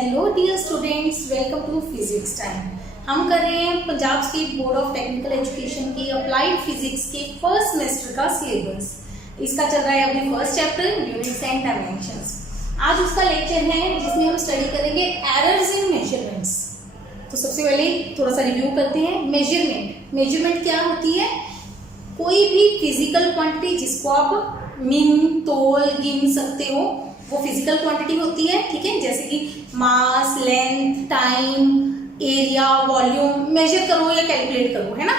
Hello dear students, welcome to physics time. हम कर रहे हैं Punjab state board of technical education के अप्लाइड फिजिक्स के फर्स्ट सेमेस्टर का सिलेबस। इसका चल रहा है अभी first chapter units and dimensions. आज उसका लेक्चर है जिसमें हम स्टडी करेंगे एरर्स इन मेजरमेंट्स। तो सबसे पहले थोड़ा सा रिव्यू करते हैं। मेजरमेंट क्या होती है? कोई भी फिजिकल क्वांटिटी जिसको आप मिन, तोल, गिन सकते हो, वो फिजिकल क्वांटिटी होती है। ठीक है, जैसे कि mass, length, time, area, volume measure करो या कैलकुलेट करो, है ना।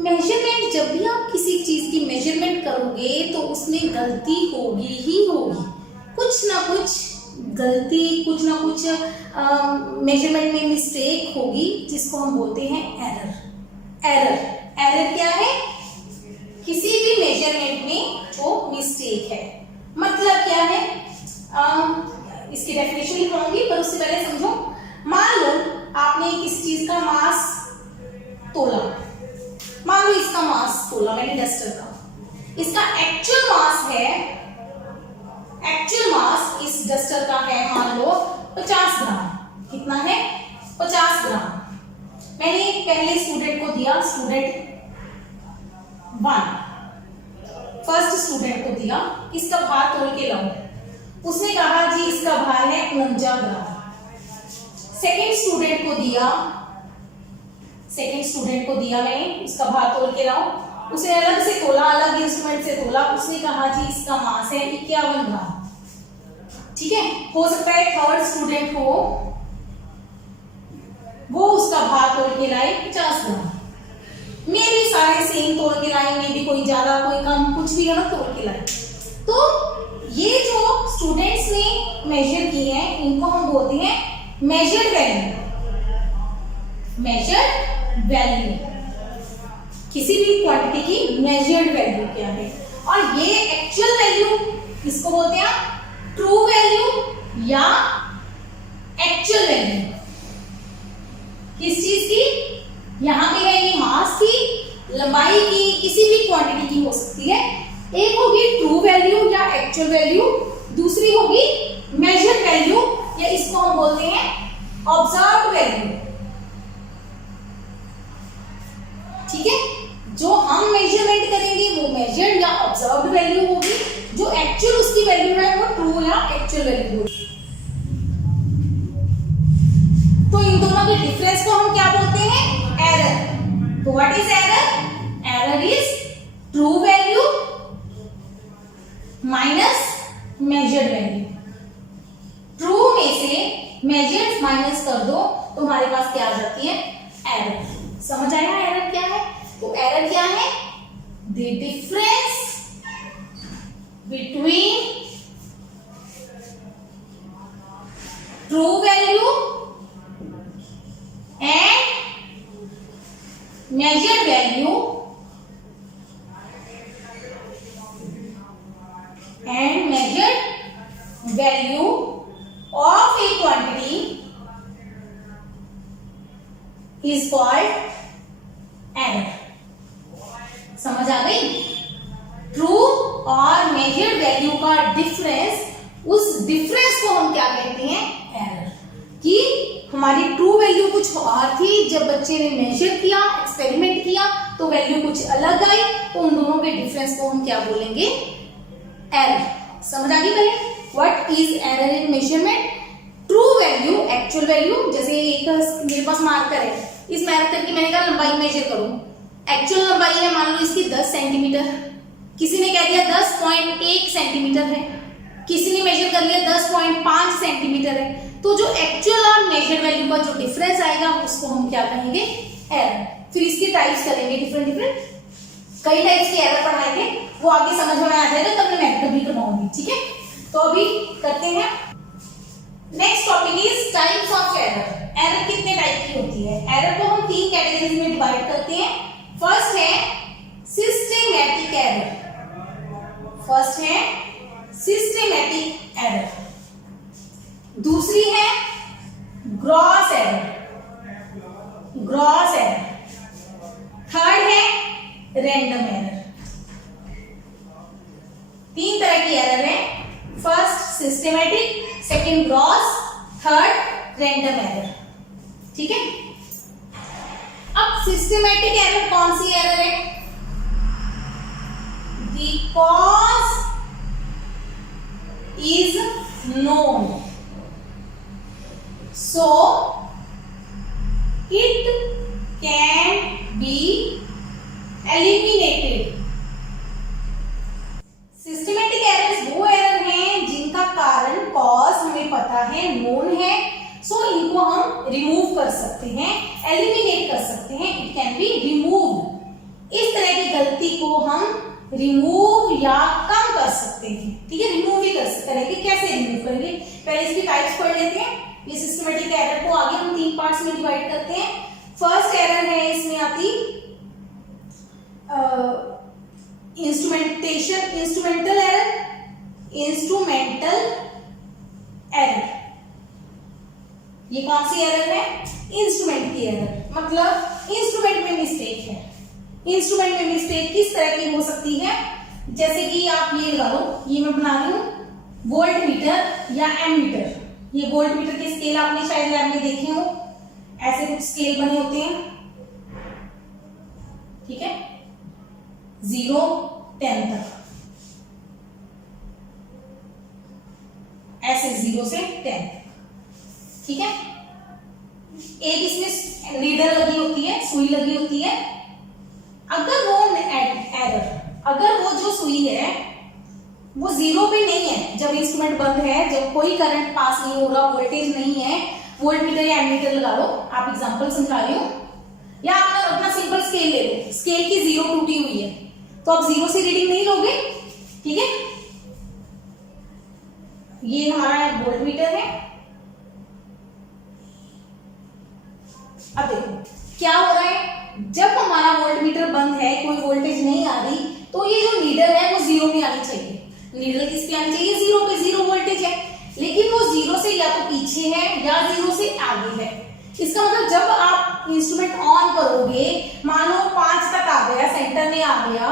मेजरमेंट, जब भी आप किसी चीज की मेजरमेंट करोगे तो उसमें गलती होगी ही होगी, कुछ ना कुछ गलती, कुछ ना कुछ मेजरमेंट में मिस्टेक होगी, जिसको हम बोलते हैं एरर क्या है? किसी भी मेजरमेंट में जो मिस्टेक है। मतलब क्या है? इसकी डेफिनेशन लिखूंगी, पर उससे पहले समझो। मान लो आपने किसी चीज का मास तोला, मान लो इसका मास तोला मैंने डस्टर का। इसका एक्चुअल मास इस डस्टर का है मान लो 50 ग्राम। कितना है? 50 ग्राम। मैंने पहले स्टूडेंट को दिया, स्टूडेंट 1 फर्स्ट स्टूडेंट को दिया, इसका भार तोल के लाओ। उसने कहा जी इसका भार है 49 ग्राम। सेकेंड स्टूडेंट को दिया मैंने, इसका भार तोल के लाओ। उसे अलग से तोला, अलग इंस्ट्रूमेंट से तोला। उसने कहा जी इसका मास है 51 ग्राम। ठीक है, हो सकता है थर्ड स्टूडेंट हो, वो उसका भार तोल के लाए 50 ग्राम। मेरे सारे सेम तोल के लाए, में भी कोई ज्यादा कोई कम, कुछ भी गलत तोल के लाए। तो ये जो स्टूडेंट्स ने मेजर किए हैं, इनको हम बोलते हैं मेजर्ड वैल्यू। किसी भी क्वांटिटी की मेजर्ड वैल्यू क्या है? और ये एक्चुअल वैल्यू इसको बोलते हैं ट्रू वैल्यू या एक्चुअल वैल्यू। किस चीज की? यहां पे है ये मास की, लंबाई की, किसी भी क्वांटिटी की हो सकती है। एक होगी ट्रू वैल्यू या एक्चुअल वैल्यू, दूसरी होगी मेजर्ड वैल्यू, या इसको हम बोलते हैं ऑब्जर्व्ड वैल्यू। ठीक है, जो हम मेजरमेंट करेंगे वो मेजर्ड या ऑब्जर्व्ड वैल्यू होगी, जो एक्चुअल उसकी वैल्यू है वो ट्रू या एक्चुअल वैल्यू होगी। तो इन दोनों के डिफरेंस को हम क्या बोलते हैं? एरर। तो what is error? Error is true value minus measured value. True में से मेजर्ड माइनस कर दो तो हमारे पास क्या आ जाती है? एरर। समझ आया एरर क्या है? तो एरर क्या है? The difference between true value and measured value of a quantity is called error। समझ आ गई? ट्रू और मेजर्ड वैल्यू का डिफरेंस, उस डिफरेंस को हम क्या कहते हैं? एरर। कि हमारी ट्रू वैल्यू कुछ और थी, जब बच्चे ने मेजर किया, एक्सपेरिमेंट किया तो वैल्यू कुछ अलग आई, तो उन दोनों के डिफरेंस को हम क्या बोलेंगे? एरर। समझ आ गई पहले? What is error in measurement? True value, actual value. जैसे एक मेरे पास मार्कर है, इस मार्कर की मैंने कहा लंबाई मेजर करो। एक्चुअल लंबाई है मान लो इसकी 10 सेंटीमीटर, किसी ने कह दिया 10.1 सेंटीमीटर है, किसी ने मेजर कर लिया 10.5 सेंटीमीटर है। तो जो एक्चुअल और मेजर वैल्यू का जो डिफरेंस आएगा उसको हम क्या कहेंगे? एरर। फिर इसके टाइप्स करेंगे, डिफरेंट कई टाइप्स की एरर पढ़ाएंगे, वो आगे समझ में आ जाएगा, तब मैं मेथड भी करवाऊंगी। ठीक है, तो अभी करते हैं। Next topic is types of error. Error कितने टाइप की होती है? एरर को हम 3 कैटेगरीज में डिवाइड करते हैं। फर्स्ट है सिस्टेमेटिक एरर। दूसरी है ग्रॉस एरर। थर्ड है रैंडम एरर। 3 तरह की एरर है। First systematic, second gross third random error. ठीक है, अब सिस्टमैटिक एरर कौन सी एरर है? The cause is known, so it can be eliminated. Systematic errors वो एरर हैं जिनका कारण कॉज हमें पता है, नोन है, सो इनको हम रिमूव कर सकते हैं, एलिमिनेट कर सकते हैं। It can be removed. इस तरह की गलती को हम रिमूव या कम कर सकते हैं। ठीक है, रिमूव भी कर सकते हैं। कैसे रिमूव करेंगे? पहले इसकी टाइप्स पढ़ लेते हैं। ये सिस्टमैटिक एरर को आगे हम 3 पार्ट्स में डिवाइड करते हैं। फर्स्ट एरर है इसमें आती इंस्ट्रूमेंटल एरर। ये कौन सी एरर है? इंस्ट्रूमेंट की एरर, मतलब इंस्ट्रूमेंट में मिस्टेक है। इंस्ट्रूमेंट में मिस्टेक किस तरह की हो सकती है? जैसे कि आप ये लगा लो, ये मैं बना रही हूं वोल्ट मीटर या एमीटर। ये वोल्ट मीटर के स्केल आपने शायद लैब में देखे हो, ऐसे कुछ स्केल बने होते हैं। ठीक है, 0 10 तक, ऐसे 0 से 10 तक। ठीक है, एक इसमें रीडर लगी होती है, सुई लगी होती है। अगर वो जो सुई है वो 0 पे नहीं है, जब इंस्ट्रूमेंट बंद है, जब कोई करंट पास नहीं हो रहा, वोल्टेज नहीं है, वोल्ट मीटर या एमीटर लगा लो, आप एग्जांपल समझा रही हूं, या आप अपना सिंपल स्केल ले लो, स्केल की 0 टूटी हुई है, तो आप 0 से रीडिंग नहीं लोगे। ठीक है, ये हमारा वोल्ट मीटर है। अब देखो क्या हो रहा है, जब हमारा वोल्ट मीटर बंद है, कोई वोल्टेज नहीं आ रही, तो ये जो नीडल है वो 0 पे आनी चाहिए। नीडल किस पे आनी चाहिए? 0 पे। 0 वोल्टेज है, लेकिन वो 0 से या तो पीछे है या 0 से आगे है। इसका मतलब जब आप इंस्ट्रूमेंट ऑन करोगे, मान लो 5 तक आ गया, सेंटर में आ गया,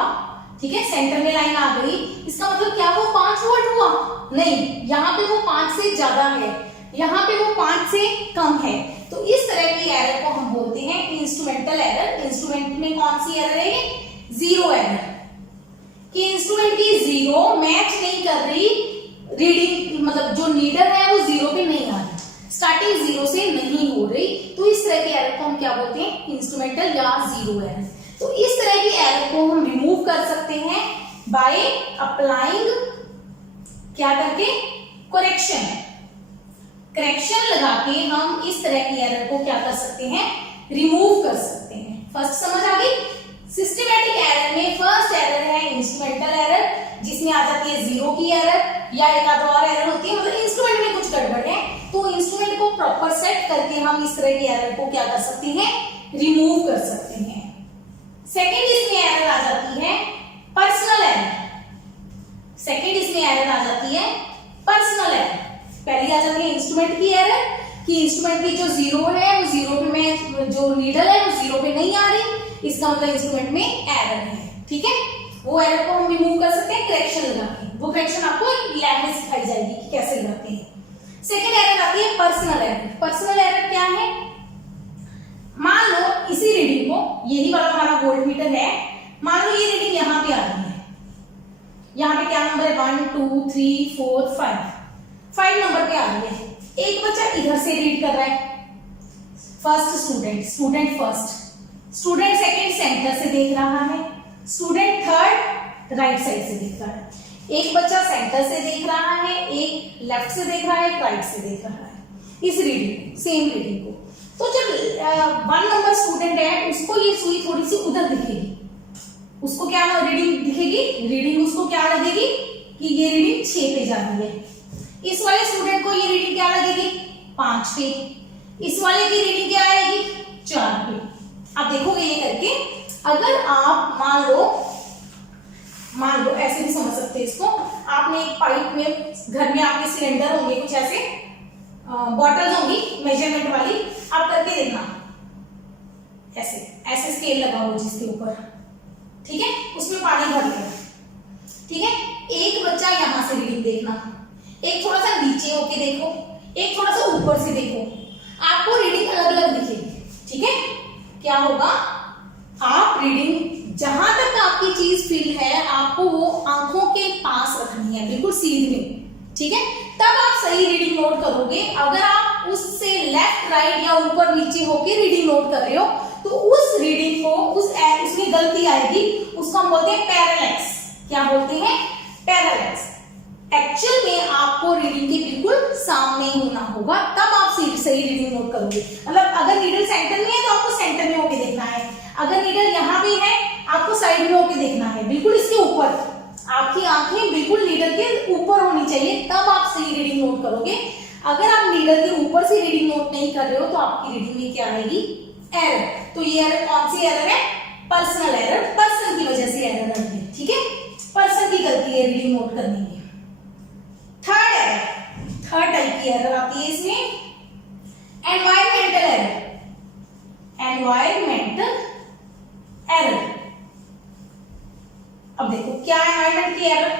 ठीक है, सेंटर में लाइन आ गई, इसका मतलब क्या वो 5 वोल्ट हुआ? नहीं, यहाँ पे वो 5 से ज्यादा है, यहाँ पे वो 5 से कम है। तो इस तरह की एरर को हम बोलते हैं इंस्ट्रूमेंटल एरर। इंस्ट्रूमेंट में कौन सी एरर है? 0 एरर, कि इंस्ट्रूमेंट की 0 मैच नहीं कर रही रीडिंग, मतलब जो नीडल है वो 0 पे नहीं आ रही, स्टार्टिंग 0 से नहीं हो रही। तो इस तरह की एरर को हम क्या बोलते हैं? इंस्ट्रूमेंटल या 0 एरर। तो इस तरह की एरर को हम रिमूव कर सकते हैं बाय अप्लाइंग, क्या करके? करेक्शन लगा के हम इस तरह की एरर को क्या कर सकते हैं? रिमूव कर सकते हैं। फर्स्ट समझ आ गई? सिस्टमैटिक एरर में फर्स्ट एरर है इंस्ट्रूमेंटल एरर, जिसमें आ जाती है 0 की एरर या एक आध और एरर होती है, मतलब इंस्ट्रूमेंट में कुछ गड़बड़ है, तो इंस्ट्रूमेंट को प्रॉपर सेट करके हम इस तरह की एरर को क्या कर सकते हैं? रिमूव कर सकते हैं। सेकेंड इसमें एरर आ जाती है पर्सनल एरर। सेकेंड इसमें एरर आ जाती है पर्सनल एरर। पहली आ जाती है इंस्ट्रूमेंट की एरर, कि इंस्ट्रूमेंट की जो 0 है वो 0 पे में, जो नीडल है वो 0 पे नहीं आ रही, इसका मतलब इंस्ट्रूमेंट में एरर है। ठीक है, वो एरर को हम रिमूव कर सकते हैं करेक्शन लगा के। वो करेक्शन आपको लैब में सिखाई जाएगी कि कैसे लगाते हैं। सेकेंड एरर आती है पर्सनल एरर। पर्सनल एरर क्या है? मान लो इसी रीडिंग को, यही वाला हमारा वोल्ट मीटर है, मान लो ये रीडिंग यहाँ पे आ रही है, यहाँ पे क्या नंबर है? 1 2 3 4 5 नंबर पे आ रही है। एक बच्चा इधर से रीड कर रहा है, first student first, student second centre से देख रहा है, स्टूडेंट थर्ड राइट साइड से देख रहा है। एक बच्चा सेंटर से देख रहा है, एक लेफ्ट से देख रहा है, एक राइट से देख रहा है। इस रीडिंग, सेम रीडिंग को, तो जब 1 नंबर स्टूडेंट है, उसको ये सुई थोड़ी सी उधर दिखेगी, उसको क्या रीडिंग दिखेगी? रीडिंग उसको क्या लगेगी कि ये रीडिंग 6 पे जा रही है। इस वाले स्टूडेंट को ये रीडिंग क्या लगेगी? 5 पे। इस वाले की रीडिंग क्या आएगी? 4 पे। अब देखोगे ये करके, अगर आप मान लो ऐसे भी समझ सकते हैं इसको, आपने एक पाइप में, घर में आपके सिलेंडर होंगे, कुछ ऐसे बॉटल्स होंगी मेजरमेंट वाली, आप करके देखना, ऐसे स्केल लगा हो जिसके ऊपर, ठीक है, उसमें पानी भर लिया, ठीक है। एक बच्चा यहां से रीडिंग देखना, एक थोड़ा सा नीचे होके देखो, एक थोड़ा सा ऊपर से देखो, आपको रीडिंग अलग अलग दिखेगी, ठीक है। क्या होगा, आप रीडिंग जहां तक आपकी चीज फील है आपको वो आंखों के पास रखनी है, बिल्कुल सीध में, ठीक है। तब आप सही रीडिंग नोट करोगे। अगर आप उससे लेफ्ट राइट या ऊपर नीचे होके रीडिंग नोट कर रहे हो तो उस रीडिंग को उसमें गलती आएगी, उसको हम बोलते हैं पैरालैक्स। क्या बोलते हैं, पैरालैक्स। एक्चुअल में आपको रीडिंग के बिल्कुल सामने होना होगा, तब आप सही रीडिंग नोट करोगे। मतलब अगर नीडल सेंटर में है तो आपको सेंटर में होके देखना है, अगर नीडल यहाँ पे है आपको साइड में होके देखना है, बिल्कुल इसके ऊपर। आपकी आंखें बिल्कुल नीडल के ऊपर होनी चाहिए, तब आप सही रीडिंग नोट करोगे। अगर आप नीडल के ऊपर से रीडिंग नोट नहीं कर रहे हो तो आपकी रीडिंग में क्या आएगी, एरर। तो ये एरर कौन सी एरर है, पर्सनल एरर, पर्सन की वजह से एरर आती है, ठीक है। पर्सन की गलती है रीडिंग नोट करने में। थर्ड एरर, थर्ड टाइप की एरर आती है इसमें, एनवायरमेंटल एरर। Environmental error. अब देखो क्या एनवायरमेंट की एरर,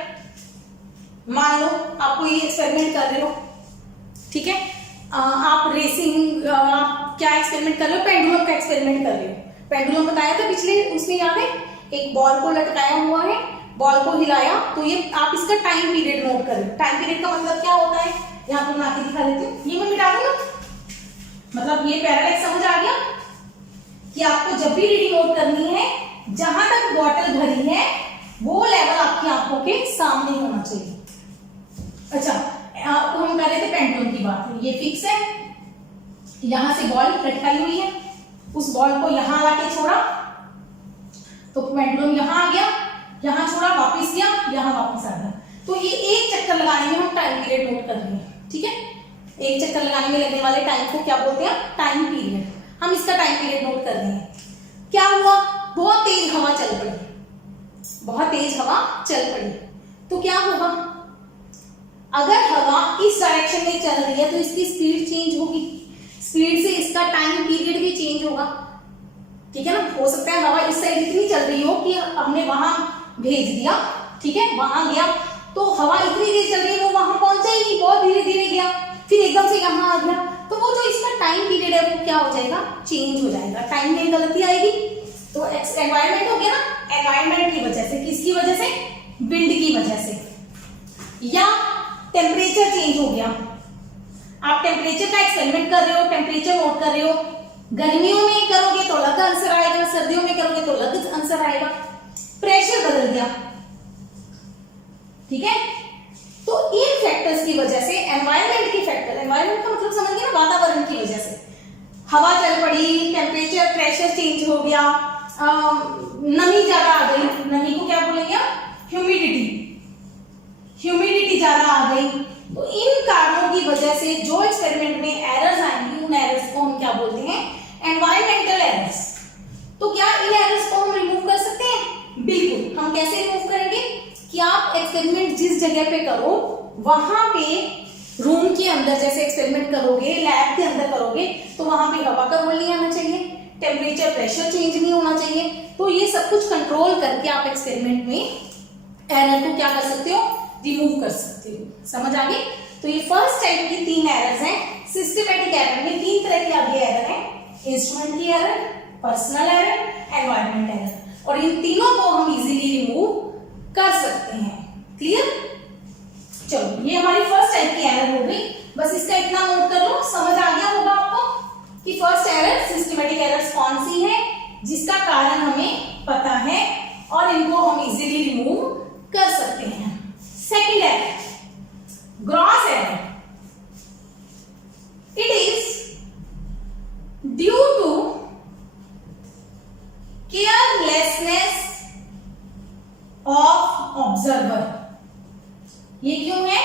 मान लो आपको ये एक्सपेरिमेंट कर रहे हो, ठीक है। आप रेसिंग, आप क्या एक्सपेरिमेंट कर रहे हो, पेंडुलम का एक्सपेरिमेंट कर रहे हो। पेंडुलम बताया था पिछले उसमें, याद है, एक बॉल को लटकाया हुआ है, बॉल को हिलाया, तो ये आप इसका टाइम पीरियड नोट कर रहे हो। टाइम पीरियड का मतलब क्या होता है, यहाँ पर बना के दिखा देती हूँ, ये मैं मिटा दूंगा। मतलब ये पैरालैक्स समझ आ गया कि आपको जब भी रीडिंग नोट करनी है, जहां तक बॉटल भरी है वो लेवल आपकी आंखों के सामने होना चाहिए। अच्छा, हम कर रहे थे पेंडुलम की बात, ये फिक्स है, यहां से बॉल लटकाई हुई है, उस बॉल को यहां लाके छोड़ा तो पेंडुलम यहां आ गया, यहां छोड़ा वापस गया, यहां वापस आ गया। तो ये एक चक्कर लगाने में हम टाइम पीरियड नोट कर रहे हैं, ठीक है। एक चक्कर लगाने में लगने वाले टाइम को क्या बोलते हैं, टाइम पीरियड। हम इसका टाइम पीरियड नोट कर रहे हैं। क्या हुआ, बहुत तेज हवा चल पड़ी, बहुत तेज हवा चल पड़ी, तो क्या होगा, अगर हवा इस डायरेक्शन में चल रही है तो इसकी स्पीड चेंज होगी, स्पीड से इसका टाइम पीरियड भी चेंज होगा, ठीक है ना। हो सकता है हवा इस साइड इतनी चल रही हो कि हमने वहां भेज दिया, ठीक है, वहां गया, तो हवा इतनी तेज चल रही है वो वहां पहुंच जाएगी, बहुत धीरे धीरे गया, फिर एकदम से यहां आ गया, तो वो जो इसका टाइम पीरियड है वो क्या हो जाएगा, चेंज हो जाएगा, टाइम में गलती आएगी। तो एनवायरमेंट हो गया ना, एनवायरमेंट की वजह से, किसकी वजह से, विंड की वजह से, या टेम्परेचर चेंज हो गया। आप टेम्परेचर का एक्सपेरिमेंट कर रहे हो, टेम्परेचर नोट कर रहे हो, गर्मियों में करोगे तो अलग आंसर आएगा, सर्दियों में करोगे तो अलग आंसर आएगा। प्रेशर बदल गया, ठीक है। तो इन फैक्टर्स की वजह से, एनवायरमेंट की फैक्टर, एनवायरमेंट का मतलब समझ गए ना, वातावरण की वजह से हवा चल पड़ी, टेम्परेचर, प्रेशर चेंज हो गया, नमी ज्यादा आ गई, नमी को क्या बोलेंगे, ह्यूमिडिटी, ह्यूमिडिटी ज्यादा आ गई। तो इन कारणों की वजह से जो एक्सपेरिमेंट में एरर्स आएंगी, उन एरर्स को हम क्या बोलते हैं, एनवायरमेंटल एरर्स। तो क्या इन एरर्स को हम रिमूव कर सकते हैं, बिल्कुल। हम कैसे रिमूव करेंगे कि आप एक्सपेरिमेंट जिस जगह पे करो वहां पे, रूम के अंदर जैसे एक्सपेरिमेंट करोगे, लैब के अंदर करोगे, तो वहां पे हवा का रोल नहीं आना चाहिए, टेम्परेचर, प्रेशर चेंज नहीं होना चाहिए। तो ये सब कुछ कंट्रोल करके आप एक्सपेरिमेंट में एरर को क्या कर सकते हो, रिमूव कर सकते हो। समझ आ गई। तो ये फर्स्ट टाइप की 3 एरर्स हैं। सिस्टमैटिक एरर में 3 तरह की आगे एरर है, इंस्ट्रूमेंट की error, personal error, environment error, और इन तीनों को हम इजीली रिमूव कर सकते हैं। क्लियर। चलो, ये हमारी फर्स्ट टाइप की एरर हो गई। बस इसका इतना नोट कर लो, समझ आ गया होगा आपको कि फर्स्ट एरर, सिस्टमैटिक एरर्स कौन सी है, जिसका कारण हमें पता है और इनको हम इजीली रिमूव कर सकते हैं। Second error, gross error. It is due to carelessness of observer. ये क्यों है,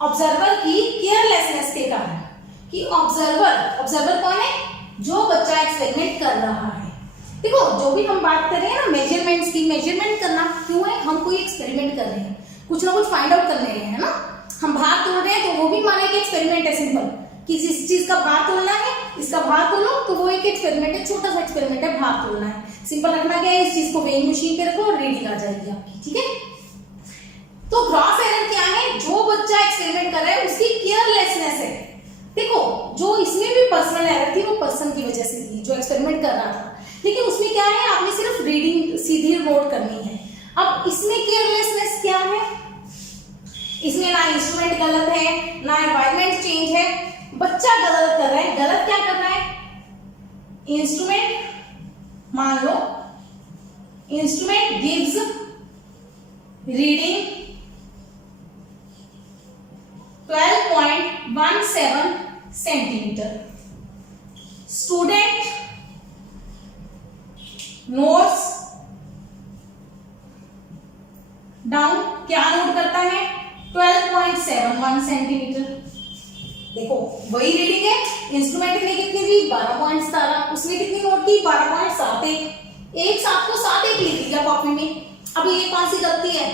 ऑब्जर्वर की केयरलेसनेस के कारण, कि ऑब्जर्वर कौन है, जो बच्चा एक्सपेरिमेंट कर रहा है। देखो, जो भी हम बात कर रहे हैं ना मेजरमेंट्स की, मेजरमेंट करना क्यों है, हम कोई एक्सपेरिमेंट कर रहे हैं, कुछ ना कुछ फाइंड आउट कर रहे हैं ना। हम भार तोड़ रहे हैं तो वो भी माने कि एक्सपेरिमेंट है, सिंपल, कि जिस चीज का भार तोड़ना है, इसका भार तोलो, तो वो एक एक्सपेरिमेंट है, छोटा सा एक्सपेरिमेंट है, भार तोड़ना है। सिंपल रखना क्या है, इस चीज को वेइंग मशीन पे रखो और रीडिंग आ जाएगी आपकी, ठीक है। तो ग्रॉस एरर क्या है, जो बच्चा एक्सपेरिमेंट कर रहा है उसकी केयरलेसनेस है, ठीक है, उसमें क्या है, आपने सिर्फ रीडिंग सीधी नोट करनी है। अब इसमें केयरलेसनेस क्या है, इसमें ना इंस्ट्रूमेंट गलत है, ना एनवायरमेंट चेंज है, बच्चा गलत कर रहा है। गलत क्या कर रहा है, इंस्ट्रूमेंट, मान लो instrument gives reading 12.17 centimetre, student notes down, क्या नोट करता है, 12.71 सेंटीमीटर। देखो वही रीडिंग है, इंस्ट्रूमेंट ने कितनी दी, 12.17, उसने कितनी नोट की, 12.71, एक साथ को 7 लिख दिया कॉपी में। अब ये कौन सी गलती है,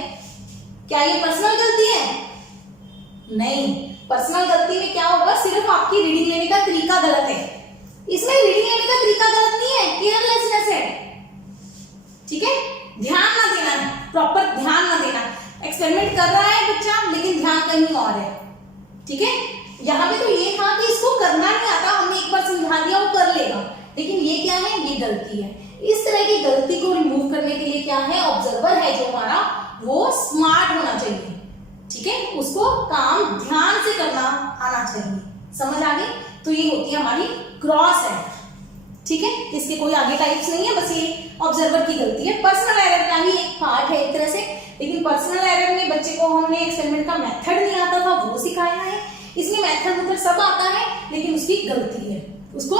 क्या ये पर्सनल गलती है, नहीं, पर्सनल गलती में क्या होगा, सिर्फ आपकी रीडिंग लेने का तरीका गलत है, इसमें रीडिंग लेने का तरीका गलत नहीं है, केयरलेसनेस है। ठीक है, ध्यान ना देना, प्रॉपर ध्यान ना देना, एक्सपेरिमेंट कर रहा है बच्चा लेकिन ध्यान कहीं और है। ठीक है, यहाँ पे तो ये था कि इसको करना नहीं आता, हमने एक बार समझा दिया वो कर लेगा, लेकिन ये क्या है, ये गलती है। इस तरह की गलती को रिमूव करने के लिए क्या है, ऑब्जर्वर है जो हमारा, वो स्मार्ट होना चाहिए। ठीक है, उसको काम ध्यान से करना आना चाहिए। समझ आ गई, तो ये होती है हमारी क्रॉस एरर। ठीक है, इसके कोई आगे टाइप्स नहीं है, बस ये ऑब्जर्वर की गलती है। पर्सनल एरर का ही एक पार्ट है एक तरह से, लेकिन पर्सनल एरर में बच्चे को हमने एक्सपेरिमेंट का मेथड नहीं आता था, वो सिखाया है। इसमें मेथड सब आता है, लेकिन उसकी गलती है, उसको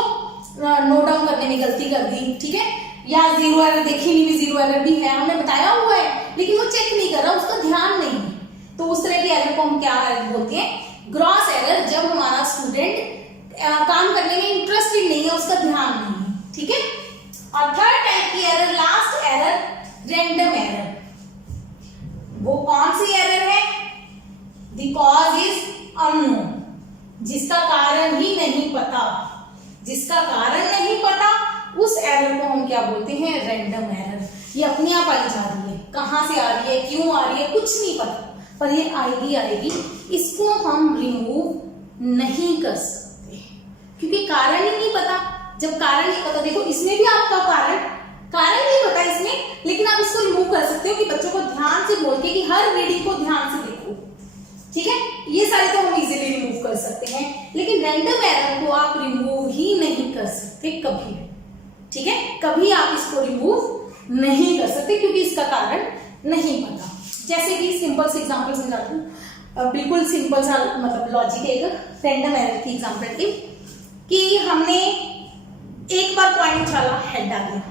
नोट डाउन करने में गलती कर दी। ठीक है, या जीरो एरर देखी नहीं भी, जीरो एरर भी है, हमने बताया हुआ है, लेकिन वो चेक नहीं कर रहा, उसका ध्यान नहीं है। तो उस तरह की एरर को हम क्या बोलते हैं, ग्रॉस एरर, जब हमारा स्टूडेंट काम करने में इंटरेस्टेड नहीं है, उसका ध्यान नहीं है। ठीक है, और थर्ड टाइप की error, last error, random error. वो कौन सी एरर है, द कॉज इज अननोन, जिसका कारण ही नहीं पता, जिसका कारण नहीं पता, उस एरर को हम क्या बोलते हैं, रैंडम एरर। ये अपने आप आई जा रही है, कहां से आ रही है, क्यों आ रही है, कुछ नहीं पता, पर ये आएगी आएगी। इसको हम रिमूव नहीं कर सकते क्योंकि कारण ही नहीं पता। जब कारण नहीं पता, देखो इसमें भी आपका कारण नहीं पता इसमें, लेकिन आप इसको रिमूव कर सकते हो कि बच्चों को ध्यान से बोल के कि हर रीडिंग को ध्यान से देखो। ठीक है, ये सारे तो हम इजीली रिमूव कर सकते हैं, लेकिन रैंडम एरर को आप रिमूव ही नहीं कर सकते कभी। ठीक है, कभी आप इसको रिमूव नहीं कर सकते क्योंकि इसका कारण नहीं पता। जैसे कि सिंपल से एग्जांपल समझाती हूँ, बिल्कुल सिंपल सा मतलब लॉजिक, एक रैंडम एरर की एग्जांपल थी कि हमने एक बार पॉइंट उछाला, हेड आ गया,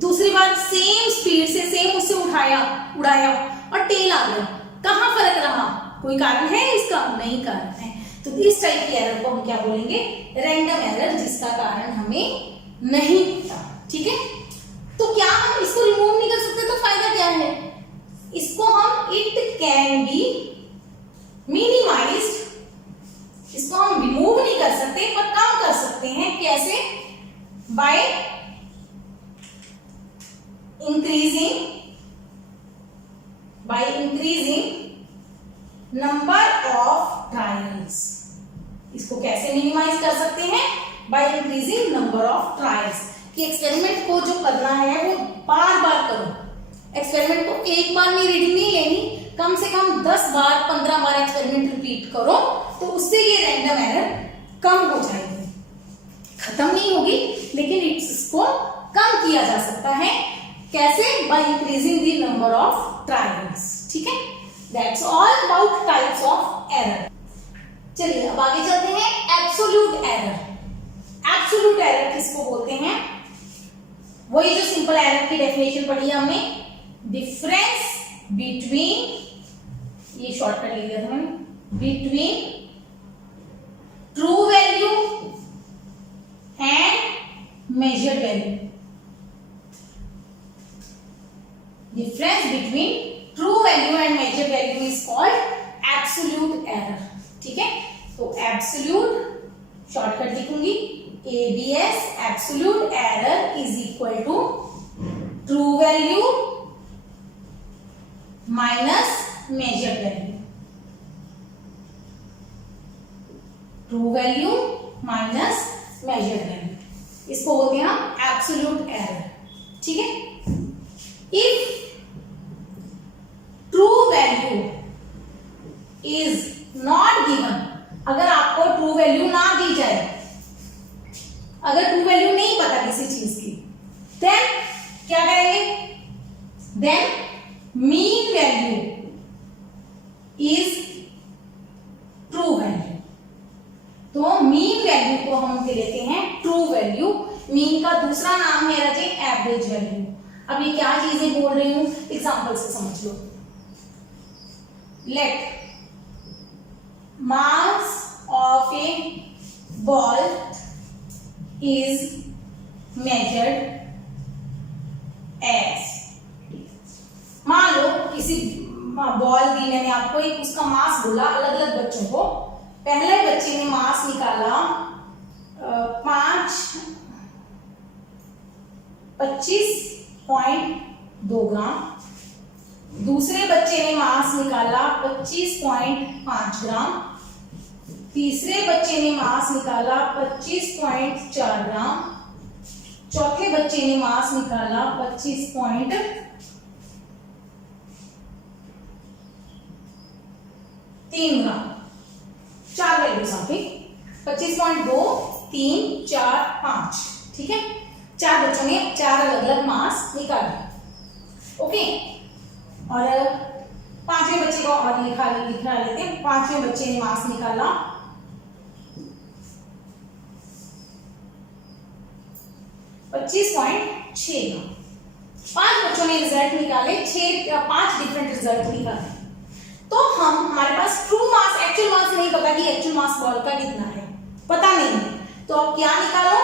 दूसरी बार सेम स्पीड से सेम उससे उड़ाया और टेल आ गया, कहां फर्क रहा, कोई कारण है इसका, नहीं कारण है। तो इस टाइप की एरर को हम क्या बोलेंगे, रैंडम एरर, जिसका कारण हमें नहीं पता। ठीक है, तो क्या हम इसको रिमूव नहीं कर सकते, तो फायदा क्या है, इसको हम इट कैन बी मिनिमाइज्ड, इसको हम रिमूव नहीं कर सकते पर कम कर सकते हैं। कैसे, by increasing number of trials. इसको कैसे मिनिमाइज कर सकते हैं, by increasing number of trials, कि एक्सपेरिमेंट को जो करना है वो बार बार करो। एक्सपेरिमेंट को एक बार में रीडिंग नहीं लेनी, कम से कम 10 बार 15 बार एक्सपेरिमेंट रिपीट करो, तो उससे ये रैंडम एरर कम हो जाएगी, खत्म नहीं होगी, लेकिन इसको कम किया जा सकता है। कैसे, by increasing the number of trials. ठीक है, that's all about types of error. चलिए अब आगे चलते हैं, एब्सोल्यूट एरर। एब्सोल्यूट एरर किसको बोलते हैं, वही जो सिंपल एरर की डेफिनेशन पढ़ी है हमने, डिफरेंस बिटवीन, ये शॉर्टकट ले लिया था मैंने, between true value and measured value. Difference between true value and measured value is called absolute error. ठीक है, तो एब्सोल्यूट शॉर्टकट लिखूंगी, ABS, absolute error is equal to true value minus measured value, true value minus measured value, इसको बोलते हैं हम absolute error. ठीक है। If true value is not given, अगर आपको ट्रू वैल्यू ना दी जाए, अगर ट्रू वैल्यू नहीं पता किसी चीज की, देन क्या करेंगे, then mean value is true value. तो मीन वैल्यू को हम लेते हैं ट्रू वैल्यू। मीन का दूसरा नाम है रजे एवरेज वैल्यू। अब ये क्या चीजें बोल रही हूं, एग्जांपल से समझ लो। Let mass of a ball is measured as, मान लो किसी बॉल दी, मैंने आपको एक उसका मास बोला अलग अलग बच्चों को। पहले बच्चे ने मास निकाला 25.2 ग्राम, दूसरे बच्चे ने मास निकाला 25.5 ग्राम, तीसरे बच्चे ने मास निकाला 25.4 ग्राम, चौथे बच्चे ने मास निकाला 25.3 ग्राम। 4 वैल्यूज आपकी 25.2, 3, 4, 5, ठीक है। 4 बच्चों ने 4 अलग अलग मास निकाले। ओके, और पांचवें बच्चे को और लिखा लेते हैं। पांचवें बच्चे ने मास निकाला 25.6 ग्राम। 5 बच्चों ने रिजल्ट निकाले, 5 डिफरेंट रिजल्ट निकाले। तो हमारे पास ट्रू मास, एक्चुअल मास नहीं पता कि एक्चुअल मास बॉल का कितना है, पता नहीं है। तो अब क्या निकालो,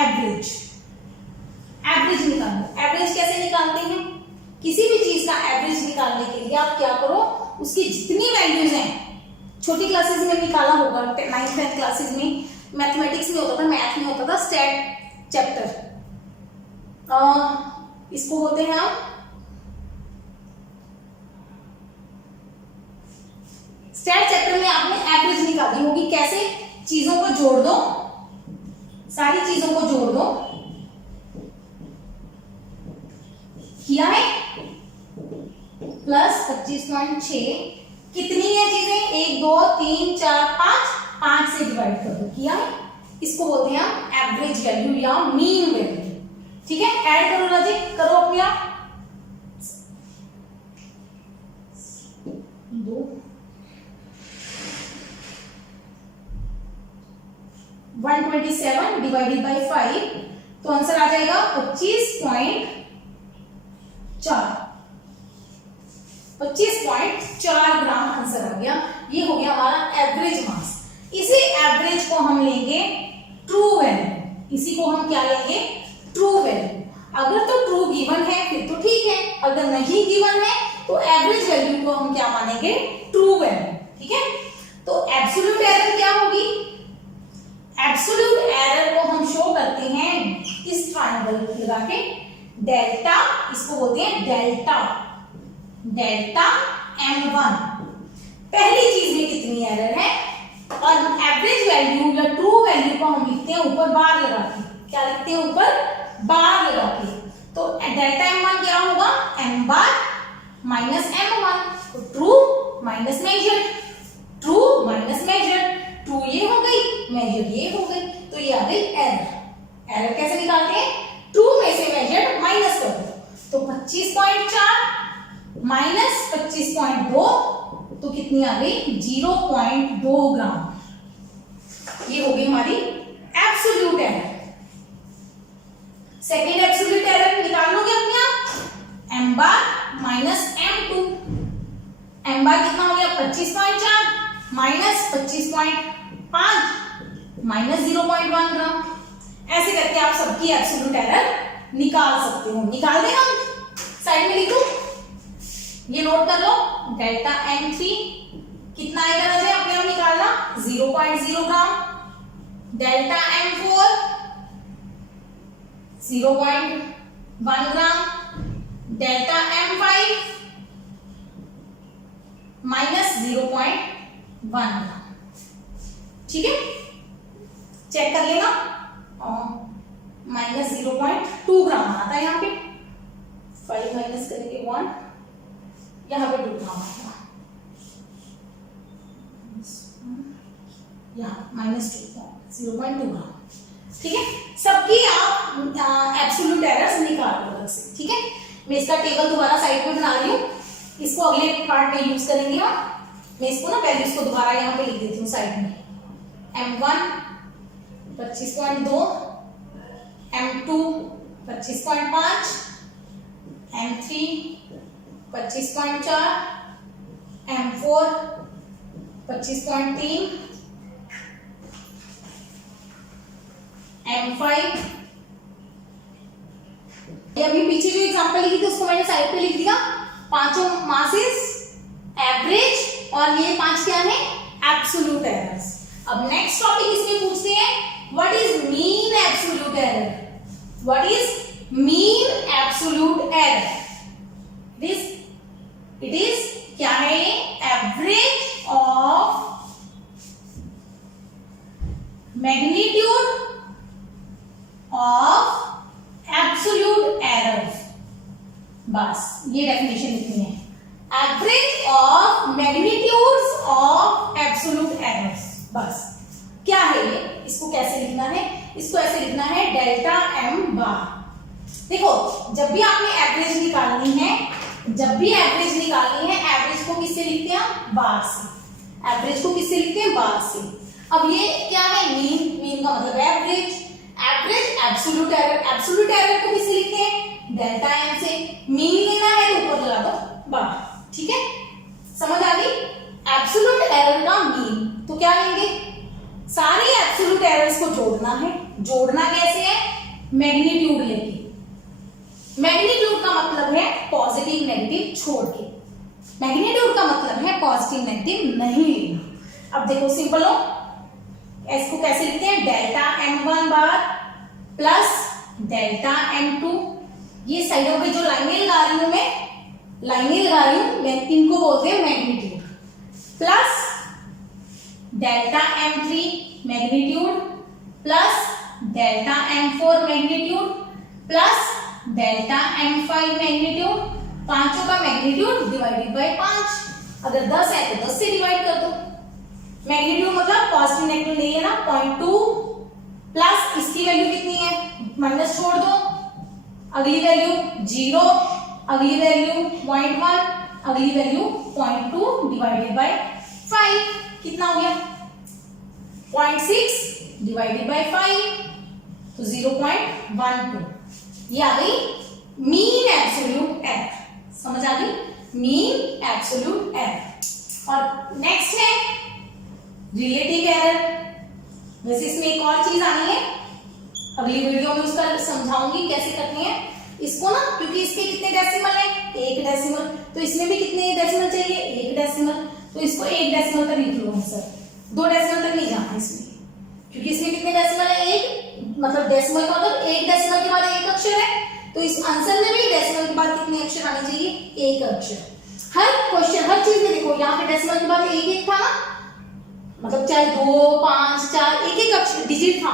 एवरेज। एवरेज निकालो। एवरेज कैसे निकालते हैं, किसी भी चीज का एवरेज निकालने के लिए आप क्या करो, उसकी जितनी वैल्यूज हैं, छोटी क्लासेस में निकाला होगा, 9th 10th क्लासेस में मैथमेटिक्स में होता था, मैथ में होता था स्टैट चैप्टर, इसको होते हैं हम स्टैट चैप्टर में आपने एवरेज निकाली होगी। कैसे, चीजों को जोड़ दो, सारी चीजों को जोड़ दो, किया है, प्लस 25.6, कितनी है चीजें, 1 2 3 4 5, 5 से डिवाइड कर दो, किया है। इसको बोलते हैं हम एवरेज वैल्यू या मीन वैल्यू, ठीक है। ऐड करो राजे, करो अपने आप। 127 डिवाइडेड बाई 5, तो आंसर आ जाएगा 25.4 ग्राम आंसर आ गया। ये हो गया हमारा एवरेज मास। इसी एवरेज को हम लेंगे ट्रू वैल्यू। इसी को हम क्या लेंगे, ट्रू वैल्यू। अगर तो ट्रू गिवन है फिर तो ठीक है, अगर नहीं गिवन है तो एवरेज वैल्यू को हम क्या मानेंगे, ट्रू वैल्यू, ठीक है। तो एब्सोल्यूट एरर क्या होगी, एब्सोल्यूट एरर को हम शो करते हैं इस ट्रायंगल लगा के, डेल्टा, इसको बोलते हैं डेल्टा, डेल्टा M1। पहली चीज में कितनी एरर है, और एवरेज वैल्यू या ट्रू वैल्यू को हम लिखते हैं ऊपर बार लगा के। क्या लिखते हैं, ऊपर बार लगा के। तो डेल्टा M1 क्या होगा, M बार माइनस M1, तो true minus measured, true minus measured, true ये हो गई, मेजर्ड ये हो गई, तो ये आ गई एरर। एरर कैसे निकालते हैं, ट्रू में से मेजर्ड माइनस कर दो, तो 25.4 माइनस 25.2, तो कितनी आ गई, 0.2 ग्राम। ये होगी हमारी absolute error. Second absolute error निकाल लोगे अपने आप, M बार माइनस M2। M बार कितना हो गया, 25.4 माइनस 25.5 माइनस 0.1 ग्राम। ऐसे करके आप सबकी एब्सोल्यूट एरर निकाल सकते हो। निकाल दें हम, साइड में लिखो, ये नोट कर लो। डेल्टा M3 कितना आएगा राजा, अपने आप निकालना, 0.0 ग्राम। डेल्टा M4 0.1 ग्राम। डेल्टा M5 माइनस 0.1 ग्राम। ठीक है, चेक कर लेना। माइनस 0.2 ग्राम आता है यहाँ पे, 5 माइनस करेंगे 1, यहाँ पे 2 ग्राम आएगा, यहाँ माइनस 0.2 ग्राम। ठीक है, सबकी आप एब्सोल्यूट एरर्स निकाल लो अलग से। ठीक है, मैं इसका टेबल दोबारा साइड पे बना रही हूँ, इसको अगले पार्ट में यूज करेंगे हम। मैं इसको ना वैल्यूज को दोबारा यहाँ पे लिख देती हूँ साइड में। M1 25.2, M2 25.5, M3 25.4, M4 25.3, M5, अभी पीछे जो एग्जांपल लिखी थी उसको मैंने साइड पे लिख दिया। पांचों मासेस, एवरेज और ये 5 क्या है, एब्सोल्यूट एरर्स। अब नेक्स्ट टॉपिक इसमें पूछते हैं what is mean absolute error. What is mean absolute error? It is क्या है, average of magnitude of absolute errors. बस ये डेफिनेशन लिखनी है, average of magnitudes of absolute errors. बस क्या है ये, इसको कैसे लिखना है, इसको ऐसे लिखना है डेल्टा एम बार। देखो जब भी आपने एवरेज निकालनी है, एवरेज को किससे लिखते हैं, बार से। एवरेज को किससे लिखते हैं, बार से। अब ये क्या है, मीन का मतलब एवरेज, एब्सोल्यूट एरर को किससे लिखते हैं, डेल्टा एम से। मीन लेना है तो ऊपर लगा दो बार। ठीक है, समझ आ गई। एब्सोल्यूट एरर का मीन तो क्या लेंगे, सारी एब्सोल्यूट एरर्स को जोड़ना है। जोड़ना कैसे है, मैग्नीट्यूड लेके। मैग्नीट्यूड का मतलब है पॉजिटिव नेगेटिव छोड़ के, मैग्नीट्यूड का मतलब है पॉजिटिव नेगेटिव नहीं लेना। अब देखो सिंपल हो, इसको कैसे लिखते हैं, डेल्टा M1 बार प्लस डेल्टा M2। ये साइडों पे जो लाइनें लगा रही हूं मैं इनको बोलते हैं magnitude, plus delta M3 magnitude plus delta M4 magnitude plus delta M5 magnitude. पांचों का मैग्नीट्यूड डिवाइडेड बाय 5। अगर 10 है तो 10 से डिवाइड कर दो। मैग्नीट्यूड मतलब पॉजिटिव नेगेटिव नहीं है ना, 0.2 प्लस इसकी वैल्यू कितनी है, माइनस छोड़ दो, अगली वैल्यू 0, अगली वैल्यू 0.1, अगली वैल्यू 0.2 डिवाइडेड बाय 5। कितना हो गया, 0.6 डिवाइडेड बाय 5 तो 0.12। ये आ गई मीन एब्सोल्यूट एरर। समझ आ गई, मीन एब्सोल्यूट एरर। और नेक्स्ट है रिलेटिव एरर। वैसे इसमें एक और चीज आनी है, अगली वीडियो में उसका समझाऊंगी कैसे करनी है इसको ना, क्योंकि इसके कितने डेसिमल है, 1 डेसिमल। तो इसमें भी कितने डेसिमल चाहिए, 1 डेसिमल। तो इसको 1 डेसिमल तक लिख लो सर, 2 डेसिमल तक नहीं जाना इसमें, क्योंकि इसमें कितने डेसिमल है, 1। मतलब डेसिमल का मतलब 1 डेसिमल के बाद 1 अक्षर है, तो इस आंसर में भी डेसिमल के बाद कितने अक्षर आने चाहिए, 1 अक्षर। हर क्वेश्चन, हर चीज में देखो, यहाँ पे डेसिमल के बाद 1 था ना, मतलब चाहे 2, 5, 4 एक अक्षर डिजिट था,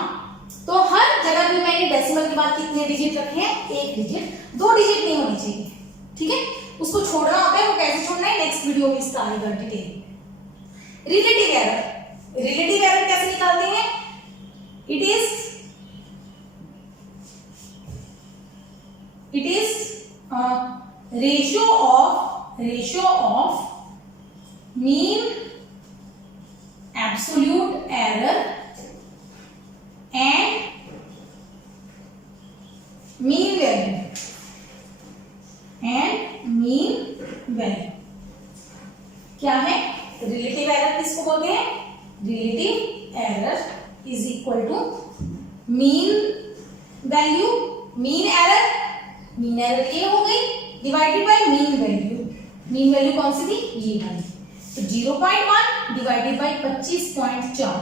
तो हर जगह पे मैंने डेसिमल के बाद कितने डिजिट रखे हैं, 1 डिजिट, 2 डिजिट नहीं होनी चाहिए। ठीक है, उसको छोड़ना होता है, वो कैसे छोड़ना है नेक्स्ट वीडियो में इसका आएगा डिटेल। रिलेटिव एरर कैसे निकालते हैं, it is ratio of mean absolute error and mean value. क्या है, रिलेटिव एरर किसको बोलते हैं, relative error is equal to mean value. Mean error ये हो गई divided by mean value. Mean value कौन सी थी, ये वाली। तो 0.1 डिवाइडेड बाय 25.4,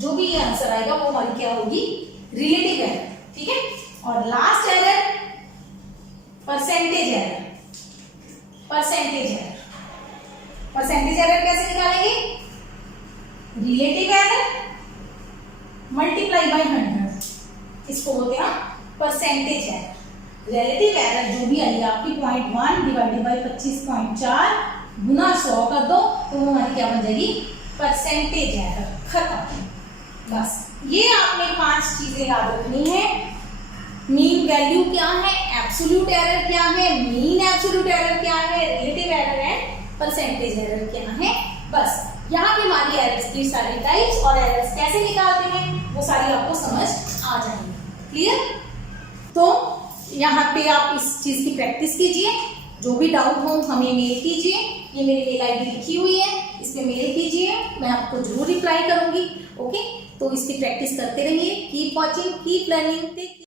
जो भी ये आंसर आएगा वो हमारी क्या होगी, रिलेटिव एरर। ठीक है, और last error percentage error. Percentage error कैसे निकालेंगे, रिलेटिव एरर मल्टीप्लाई बाय 100, इसको बोलते हैं परसेंटेज एरर। रिलेटिव एरर जो भी आई आपकी 0.1 डिवाइडेड बाई 25.4 गुना 100 कर दो तो वो हमारी क्या बन जाएगी, परसेंटेज एरर। खत्म। बस ये आपने 5 चीजें याद रखनी है। मीन वैल्यू क्या है, एब्सोल्यूट एरर क्या है, मीन एब्सोल्यूट एरर क्या है, relative error and percentage error क्या है। बस यहाँ पे हमारी एरर्स की सारी टाइप्स और एरर्स कैसे निकालते हैं वो सारी आपको समझ आ जाएंगी। क्लियर? तो यहाँ पे आप इस चीज की प्रैक्टिस कीजिए। जो भी डाउट हो हमें मेल कीजिए, ये मेरी मेल आईडी लिखी हुई है, इस पे मेल कीजिए, मैं आपको जरूर रिप्लाई करूंगी। ओके, तो इसकी प्रैक्टिस करते रहिए। Keep watching, keep learning.